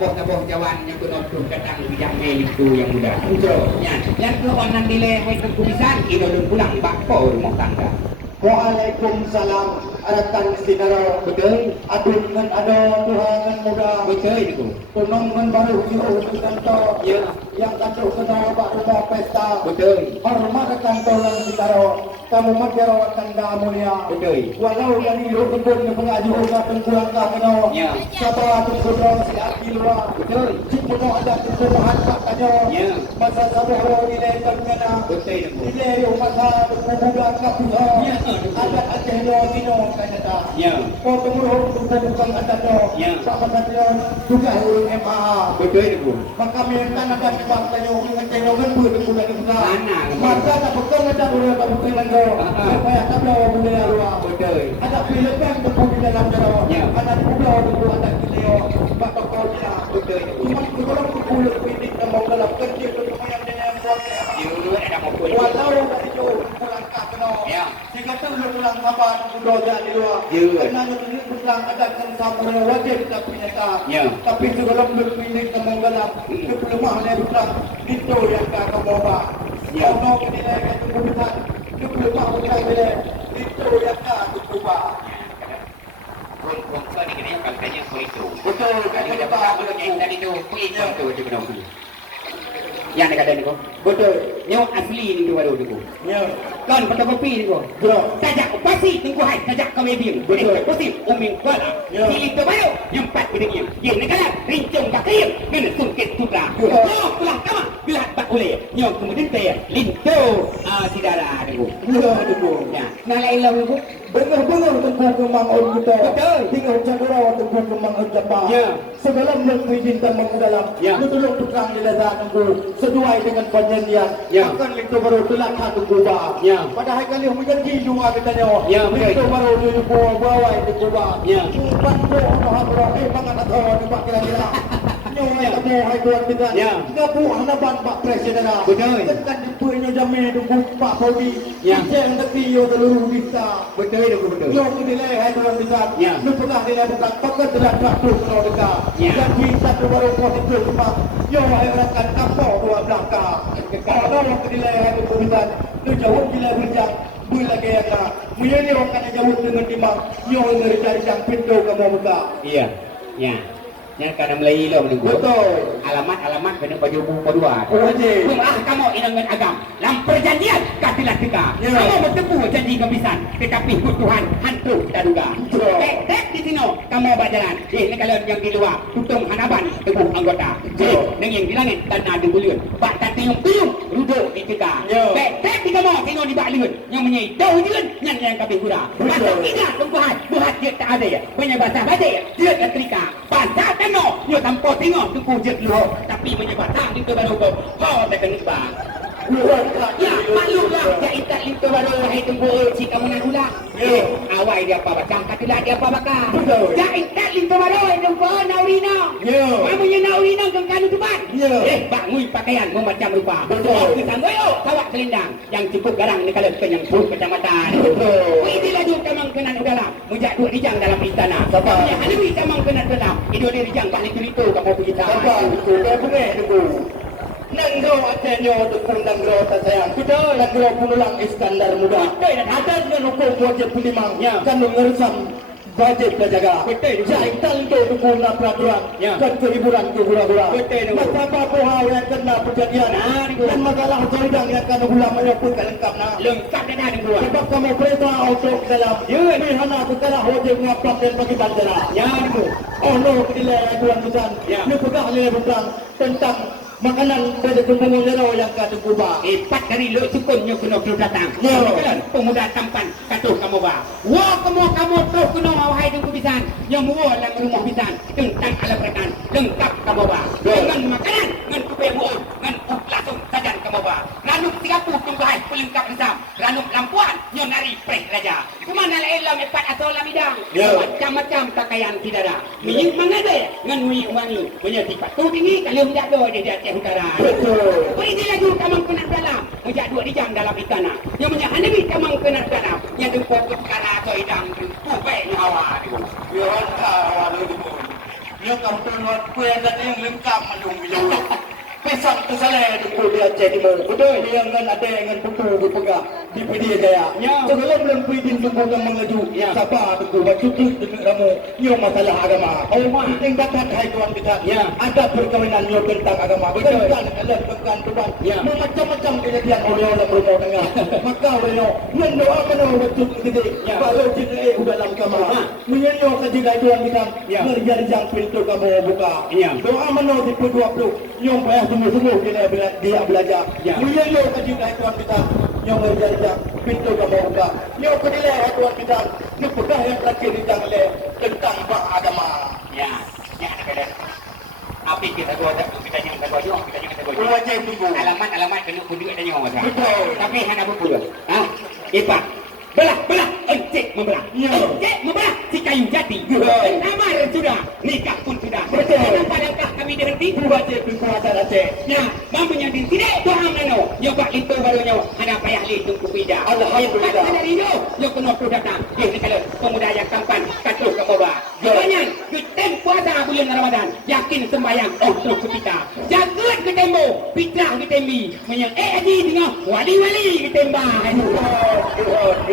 taboh-taboh jawan yang penonton kadang yang itu yang muda. Betul. Ya, yang keonan nilai hai kekubisan idolun pulang bakpo rumah tangga. Waalaikumsalam aratan sinaro. Betul. Adun ngan ada tuhangan muda. Betul itu. Tunong ngan baru hiu kanto. Ya. Yang kanto kena bak rumah pesta. Betul. Hormat kanto lang sinaro. Kamu magkaro tanda mulia. Betul. Walau yang hidup kebun ng pengaju sa tengkulang ka kano. Ya. Sa bawa tungkudro si Akilwa. Betul. Cik mo ada tungkudahan ka kanyo. Ya. Masa sa buho nilay kanya. Betul itu. Nilay yung masa tungkudahan ka puso. Ya. Ada aja lo dino kanya. Ya. Kau tunggu tungkudahan ada do. Ya. Sa pagkatilo juga yung MA. Betul itu. Maka minta na kan sebab kanyo kanyo kan buat tungkudahan kita. Mana? Maka tak betul ada ulah tungkudahan ko. Supaya tablo boleh luar. Betul. Ada film yang tunggu di dalam jero. Ya. Ada pulau tunggu ada kileo. Bapak kau dia. Betul. Cuma kalau kulit pilih dan mau dalam kerja pertemuan dengan boleh. Dulu ada mau kulit. Walau dari itu pulang kano. Ya. Jika tu pulang kapan kudo di luar. Ya. Karena itu pulang ada kan sama wajib tapi nyata. Ya. Tapi sebelum berpilih ke dalam itu belum ada pulang itu yang kau bawa. Ya. Kau menilai itu bukan itu belum ada bila itu yang kau bawa. Kau ni kena yang katanya itu. Betul. Kalau ada apa yang tadi tu, itu je kena pilih. Yang nak ada ni ko. Betul. Yang asli ni tu baru tu. Ya. Kan fotokopi ni ko. Betul. Tajak pasti tengku hai, tajak kami biar. Betul. Pasti uming kuala. Ya. Itu baru yang empat bedanya. Yang negara rincung kakir, kena sungkit sutra. Betul. Oh, pulang kama, gelat tak boleh. Yang kemudian saya linto sidara tu. Ya, betul. Ya. Nalai lau tu. Benar-benar tentang kemang on kita. Betul. Tinggal cakap tentang kemang on Jepang. Ya. Sebelum negeri bintang mendalam. Ya. Lu tolong tukang dilazat tunggu. Sesuai dengan penyanyian. Ya. Akan itu baru telah satu kubah. Ya. Padahal kali menjanji dua katanya. Ya, betul. Itu baru dulu bawa itu kubah. Ya. Empat buah nohabro. Mangat atau nampak kira-kira. Nyoy kamu hai tuan kita. Ya. Gapu hanaban Pak Presiden. Betul. Tekan dipunya jamin tunggu Pak Saudi. Ya. Yang tapi yo seluruh bisa. Betul itu betul. Yo nilai hai tuan kita. Ya. Lu pernah nilai bukan pakai telah traktor kalau dekat. Ya. Jadi satu baru positif cuma. Yo hai rakan kapal dua belakang. Kalau orang nilai hai tuan kita. Lu jauh nilai berjam. Bui lagi ya kan. Muyani orang kan jauh dengan timang. Yo dari cari jam pintu kamu buka. Iya. Ya. Yang kadang Melayu lo menunggu. Betul. Alamat kena baju buku dua. Wajib. Kamu inangan agam. Dalam perjanjian katilah teka. Ya. Kamu bertemu janji kebisan. Tetapi Tuhan hantu tak duga. Betul. Di sini kamu berjalan. Ini kalian yang di luar. Tutung hanaban tubuh anggota. Betul. Dengan yang di langit tanah di buliun. Bak tak tiung-tiung. Ruduk di teka. Ya. Di kamu tengok di bak liun. Yang menyai daun juan. Yang kabin kuda. Masa Betul. tidak Tuhan. Buhat dia tak ada ya. Banyak bahasa bahasa ya. Dia tak terika. Pasal no, yo tanpa tengok tu kujek lu, tapi menyebatang itu baru kau, kau tak kena bang. Ya, maklumlah, dia ikat itu baru hai tunggu si kamu nak gula. Awal dia apa baca, katilah dia apa bakar. Dia ikat itu baru hai tunggu naurina. Kamunya naurina kan tu ban. Bangun pakaian macam rupa. Kita ngoyo, kawak selendang yang cukup garang ni kalau yang pun kecamatan. Ini laju kamang kena dalam, mujak dua rijang dalam istana. Kamunya halui kamang kena dalam. Itu dia rijang balik itu kamu pergi tahu. Nangro atenyo tukang nangro tasayang. Betul. Nangro punulang Iskandar muda. Betul. Ada dengan hukum wajib pulimang. Kan mengersam wajib terjaga. Betul. Jaitan tu tukang peraturan. Kan kehiburan ke hura-hura. Betul. Macam apa yang kena perjanjian. Dan masalah jauh yang kena ulang menyebutkan lengkap. Lengkap dan ada dua. Sebab kamu perintah untuk dalam. Bihana setelah wajib ngaprak dan bagi bandara. Oh no, kedilai tuan besar. Ini pegah nilai bukan tentang makanan dari pembangun jero yang kata kubah. Empat dari lo sukunnya kena datang. Pemuda tampan kata kamu bah. Wah kamu tu kena wahai dengan bisan. Yang muat dalam rumah bisan tentang alaprekan lengkap kamu bah. Dengan makanan, dengan kupaya muat, dengan langsung sajan kamu bah. Ranuk 30 tungguhan pelengkap resam. Ranuk lampuan nyonari pres raja. Kemana elam empat atau lamidang. Macam-macam pakaian tidak ada. Minyak mengada dengan minyak wangi. Menyati patu tinggi kalau tidak ada dia utara. Betul. Ini lagi kamang kena dalam. Mujak dua dijang dalam ikana. Yang punya hanabi kamang kena dalam. Yang tu pokok kala atau idang tu. Kubai ni awak tu. Yohan awak tu. Yo kampung luar kue dan yang lengkap malum yo. Pesan tu salah tu dia jadi mo. Betul dia ngan ada ngan putu dipegang di pedia jaya. Sebelum belum pidin tu bukan mengaju. Siapa tu baju tu dengan kamu yo masalah agama. Oh mah tingkatan hai tuan kita. Ada perkawinan yo tentang agama. Betul kan Allah bukan tuan. Macam-macam kejadian orang rumah tengah. Maka yo yang doa kena baju gede. Baru jadi dalam kamar. Munyan yo kajian tuan kita. Berjari-jari pintu kamu buka. Doa mano di 20 yo payah semua dia belajar. Munyan yo kajian tuan kita. Yo berjari-jari pintu kamu buka. Yo kedilai tuan kita. Ni pegang yang terakhir di jangle tentang agama. Ya ada. Apa kita gua kita jangan gua kita jangan gua. Wajib tunggu. Alamat kena kudu ada nyawa masa. Betul. Tapi hana apa pula? Ipak. Belah, encik membelah. Encik membelah si kayu jati. Amar sudah, nikah pun sudah. Betul. Kenapa kami berhenti? Wajib berkuasa Aceh. Mampunya din tidak faham nano. Yo bak itu barunya hana payah litung kupida. Alhamdulillah. Dari yo kena datang. Ni kalau pemuda yang tampan katuh ke bawah. Banyak kita puasa bulan Ramadan. Yakin sembahyang untuk kita. Jaga ketemu, fitrah ketembi. Menyang haji tengah wali-wali ketembah.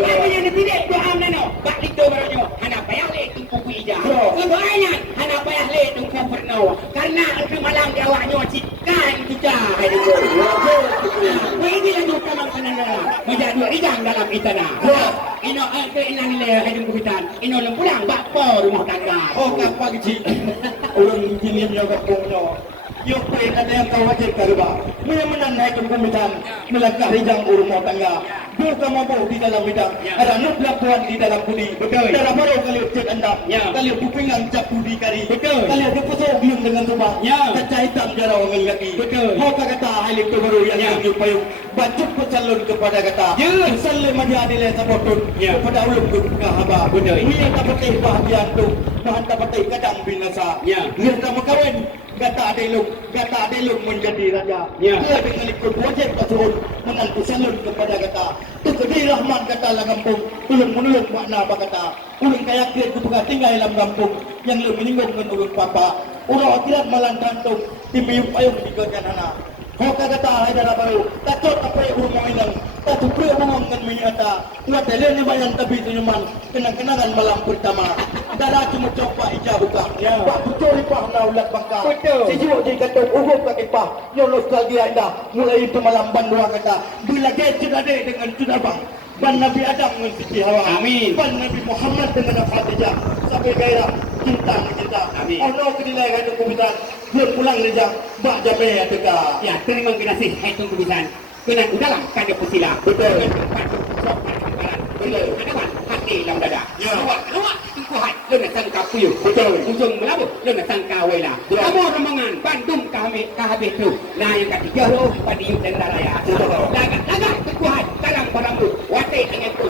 Apa yang tidak doa nano, bak itu barunya hana payah litung kupida. Kebanyak hana payah litung kuperno. Karena itu malam dia awaknya cikan kita. Ini lanjut kamang penanda. Menjadi rijang dalam istana. Ino keinan nilai hidup kubitan. Ino lempulang bakpo rumah tangga. Oh kapag ji. Orang jinin yo kapungnya. Yo pay ada yang kau wajib karuba. Mula menandai kubitan. Melangkah rijang rumah tangga. Buka mabuk di dalam bidang. Ada nuk lapuan di dalam budi. Betul. Darah baru kali cek anda. Kali kupingang cap budi kari. Betul. Kali dipusuk biung dengan tubang. Kaca hitam darah orang lagi. Betul. Mau kata hal itu baru yang payung. Bacuk pencalon kepada kata. Salle majadile sabotun. Kepada ulum ke haba. Betul. Ini tak patih bahagian tu. Bahan tak patih kadang binasa. Dia tak berkawin. Gata adelung menjadi raja. Dia dengan ikut wajib turun menantu salun kepada kata. Tu kedi rahman kata lah kampung. Ulun menulun makna apa kata. Ulun kaya kira kutuka tinggal dalam kampung. Yang lu meninggal dengan ulun papa. Urang akirat malang kantung. Timiyuk payung di kerjaan anak. Kau kata hai darah baru. Takut apa yang urang inang. Tak supri urang dengan menyata. Tuan telenya bayang tapi senyuman. Kenang-kenangan malam pertama. Darah cuma coba ija buka. Pak pucuk lipah na ulat bangka. Sejuk di kata uhup ke kipah. Yo nostalgia anda. Mulai itu malam bandua kata. Bila get sudah ada dengan sudah bang. Ban Nabi Adam dengan Siti Hawa. Amin. Ban Nabi Muhammad dengan Khadijah. Sampai gairah cinta kita. Amin. Ono kedilai kata kubitan. Belum pulang rejang. Bak jabe teka. Ya, terima kasih. Hai tunggu bisan. Kena udahlah kada pusila. Betul. Betul. Ada hati dalam dada. Awak tunggu hai. Lu nak sangka puyuh. Betul. Ujung melabuh. Lu nak sangka wela. Kamu rombongan Bandung kahabis tu. Nah yang ketiga lo Padiuk dan Raya. Lagak tunggu hai. Dalam barang tu. Wate dengan tu.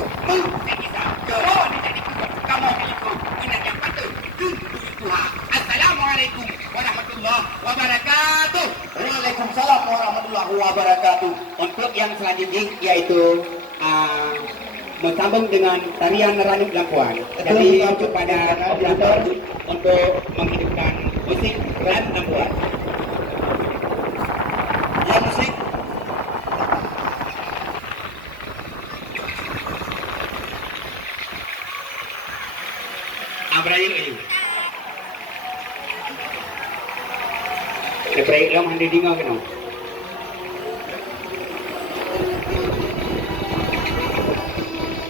Kita. Oh ni jadi kamu itu. Ini yang patut. Assalamualaikum warahmatullahi wabarakatuh. Waalaikumsalam warahmatullahi wabarakatuh. Untuk yang selanjutnya yaitu bersambung dengan tarian Ranuk Lapuan. Jadi kepada operator untuk menghidupkan musik Ranuk Lapuan. Ya musik. Abrayu ini. Abrayu yang mandi dengar kan?